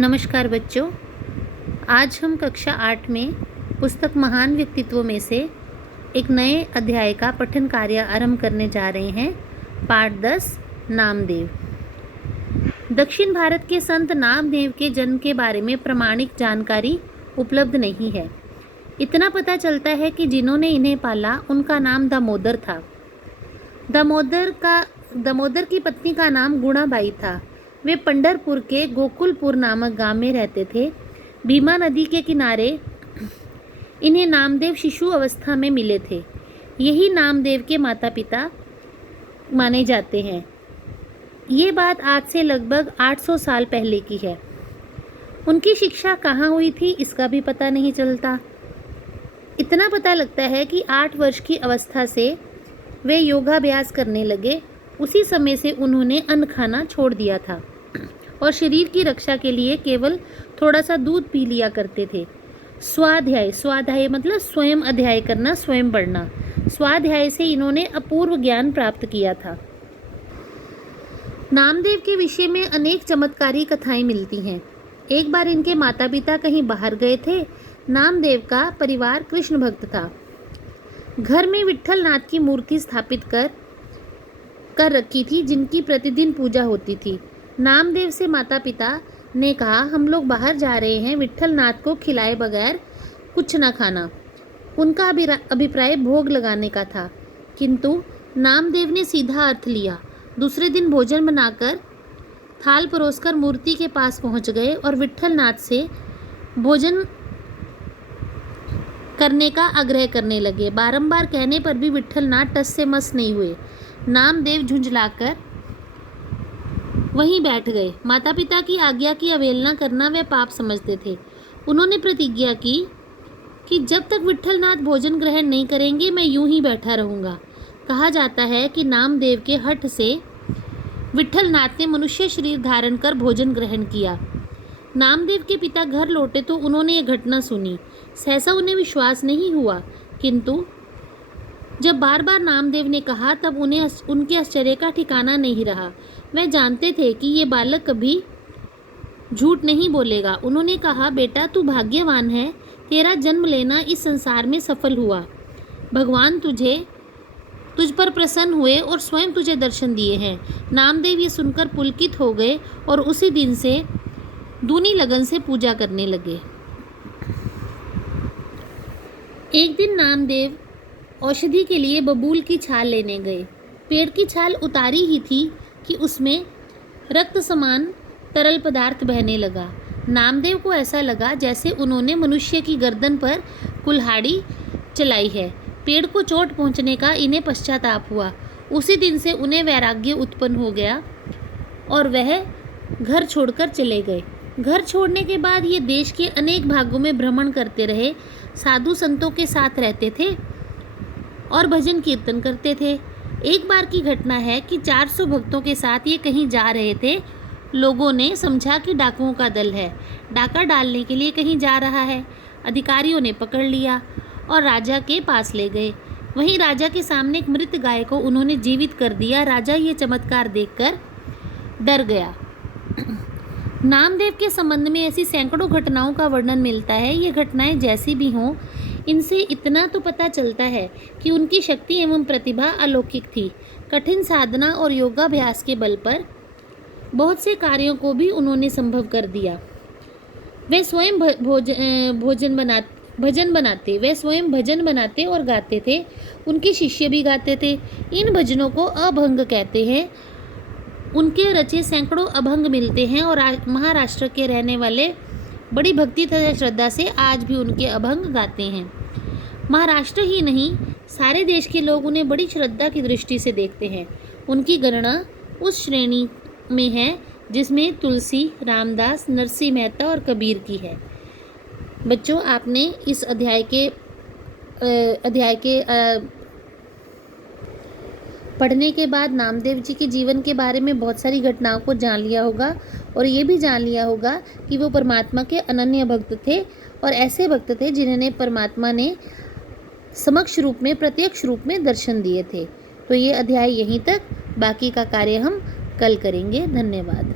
नमस्कार बच्चों, आज हम कक्षा 8 में पुस्तक महान व्यक्तित्वों में से एक नए अध्याय का पठन कार्य आरंभ करने जा रहे हैं। पाठ 10 नामदेव। दक्षिण भारत के संत नामदेव के जन्म के बारे में प्रामाणिक जानकारी उपलब्ध नहीं है। इतना पता चलता है कि जिन्होंने इन्हें पाला उनका नाम दामोदर था। दामोदर की पत्नी का नाम गुणाबाई था। वे पंढरपुर के गोकुलपुर नामक गांव में रहते थे। भीमा नदी के किनारे इन्हें नामदेव शिशु अवस्था में मिले थे। यही नामदेव के माता पिता माने जाते हैं। ये बात आज से लगभग 800 साल पहले की है। उनकी शिक्षा कहाँ हुई थी इसका भी पता नहीं चलता। इतना पता लगता है कि 8 वर्ष की अवस्था से वे योगाभ्यास करने लगे। उसी समय से उन्होंने अन्न खाना छोड़ दिया था और शरीर की रक्षा के लिए केवल थोड़ा सा दूध पी लिया करते थे। स्वाध्याय मतलब स्वयं अध्याय करना, स्वयं पढ़ना। स्वाध्याय से इन्होंने अपूर्व ज्ञान प्राप्त किया था। नामदेव के विषय में अनेक चमत्कारी कथाएं मिलती हैं। एक बार इनके माता पिता कहीं बाहर गए थे। नामदेव का परिवार कृष्ण भक्त था। घर में विट्ठल नाथ की मूर्ति स्थापित कर रखी थी, जिनकी प्रतिदिन पूजा होती थी। नामदेव से माता पिता ने कहा, हम लोग बाहर जा रहे हैं, विट्ठल नाथ को खिलाए बगैर कुछ न खाना। उनका अभिप्राय भोग लगाने का था, किंतु नामदेव ने सीधा अर्थ लिया। दूसरे दिन भोजन बनाकर थाल परोसकर मूर्ति के पास पहुंच गए और विट्ठल नाथ से भोजन करने का आग्रह करने लगे। बारंबार कहने पर भी विट्ठल नाथ टस से मस नहीं हुए। नामदेव झुंझलाकर वहीं बैठ गए। माता पिता की आज्ञा की अवहेलना करना वे पाप समझते थे। उन्होंने प्रतिज्ञा की कि जब तक विट्ठल नाथ भोजन ग्रहण नहीं करेंगे मैं यूं ही बैठा रहूँगा। कहा जाता है कि नामदेव के हठ से विट्ठल नाथ ने मनुष्य शरीर धारण कर भोजन ग्रहण किया। नामदेव के पिता घर लौटे तो उन्होंने ये घटना सुनी। सहसा उन्हें विश्वास नहीं हुआ, किंतु जब बार बार नामदेव ने कहा तब उन्हें उनके आश्चर्य का ठिकाना नहीं रहा। वे जानते थे कि ये बालक कभी झूठ नहीं बोलेगा। उन्होंने कहा, बेटा तू भाग्यवान है, तेरा जन्म लेना इस संसार में सफल हुआ। भगवान तुझ पर प्रसन्न हुए और स्वयं तुझे दर्शन दिए हैं। नामदेव ये सुनकर पुलकित हो गए और उसी दिन से दूनी लगन से पूजा करने लगे। एक दिन नामदेव औषधि के लिए बबूल की छाल लेने गए। पेड़ की छाल उतारी ही थी कि उसमें रक्त समान तरल पदार्थ बहने लगा। नामदेव को ऐसा लगा जैसे उन्होंने मनुष्य की गर्दन पर कुल्हाड़ी चलाई है। पेड़ को चोट पहुंचने का इन्हें पश्चाताप हुआ। उसी दिन से उन्हें वैराग्य उत्पन्न हो गया और वह घर छोड़कर चले गए। घर छोड़ने के बाद ये देश के अनेक भागों में भ्रमण करते रहे। साधु संतों के साथ रहते थे और भजन कीर्तन करते थे। एक बार की घटना है कि 400 भक्तों के साथ ये कहीं जा रहे थे। लोगों ने समझा कि डाकुओं का दल है, डाका डालने के लिए कहीं जा रहा है। अधिकारियों ने पकड़ लिया और राजा के पास ले गए। वहीं राजा के सामने एक मृत गाय को उन्होंने जीवित कर दिया। राजा ये चमत्कार देखकर डर गया। नामदेव के संबंध में ऐसी सैकड़ों घटनाओं का वर्णन मिलता है। ये घटनाएं जैसी भी हों, इनसे इतना तो पता चलता है कि उनकी शक्ति एवं प्रतिभा अलौकिक थी। कठिन साधना और योगाभ्यास के बल पर बहुत से कार्यों को भी उन्होंने संभव कर दिया। वे स्वयं भजन बनाते और गाते थे। उनके शिष्य भी गाते थे। इन भजनों को अभंग कहते हैं। उनके रचे सैकड़ों अभंग मिलते हैं और महाराष्ट्र के रहने वाले बड़ी भक्ति तथा श्रद्धा से आज भी उनके अभंग गाते हैं। महाराष्ट्र ही नहीं, सारे देश के लोग उन्हें बड़ी श्रद्धा की दृष्टि से देखते हैं। उनकी गणना उस श्रेणी में है जिसमें तुलसी, रामदास, नरसिंह मेहता और कबीर की है। बच्चों, आपने इस अध्याय के पढ़ने के बाद नामदेव जी के जीवन के बारे में बहुत सारी घटनाओं को जान लिया होगा और ये भी जान लिया होगा कि वो परमात्मा के अनन्य भक्त थे और ऐसे भक्त थे जिन्हें परमात्मा ने समक्ष रूप में, प्रत्यक्ष रूप में दर्शन दिए थे। तो ये अध्याय यहीं तक, बाकी का कार्य हम कल करेंगे। धन्यवाद।